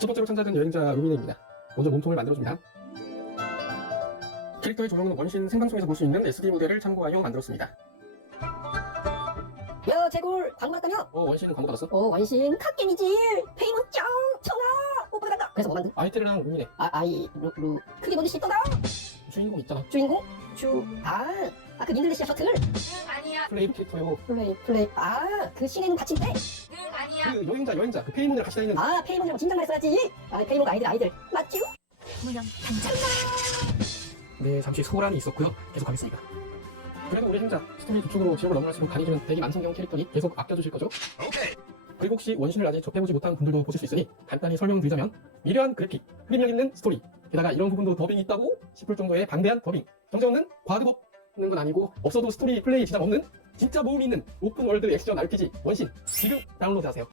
첫 번째로 참작은 여행자 루미네입니다. 먼저 몸통을 만들어줍니다. 캐릭터의 조형은 원신 생방송에서 볼 수 있는 SD 모델을 참고하여 만들었습니다. 야 재골 광고 났다며? 어, 원신은 광고 받았어? 어 원신 갓겜이지 페이몬 짱 청아 오빠 간다 그래서 뭐 만든? 아이테르랑 루미네. 아 아이 루, 루 크게 뭔지 싶더라 주인공 있잖아. 주인공 주아아그 닌들레시아 셔틀 플레이 캐릭터요. 플레이 플레이 아그 신에는 갇힌데 그 여행자, 여행자. 그 페이몬이랑 같이 다니는. 아 페이몬이라고 진작말 써야지 아 페이몬 아이들 아이들 맞죠? 무령 단장 네, 잠시 소란이 있었고요. 계속 가겠습니다. 그래도 우리 행자 스토리 뒤쪽으로 지역을 넘어갈수록 다니시는 대기 만성경 캐릭터니 계속 아껴주실 거죠? 그리고 혹시 원신을 아직 접해보지 못한 분들도 보실 수 있으니 간단히 설명드리자면 미려한 그래픽, 흐림력 있는 스토리 게다가 이런 부분도 더빙이 있다고 싶을 정도의 방대한 더빙 정재원은 과학업 하는 건 아니고 없어도 스토리 플레이 지장 없는 진짜 모음이 있는 오픈월드 액션 RPG 원신 지금 다운로드 하세요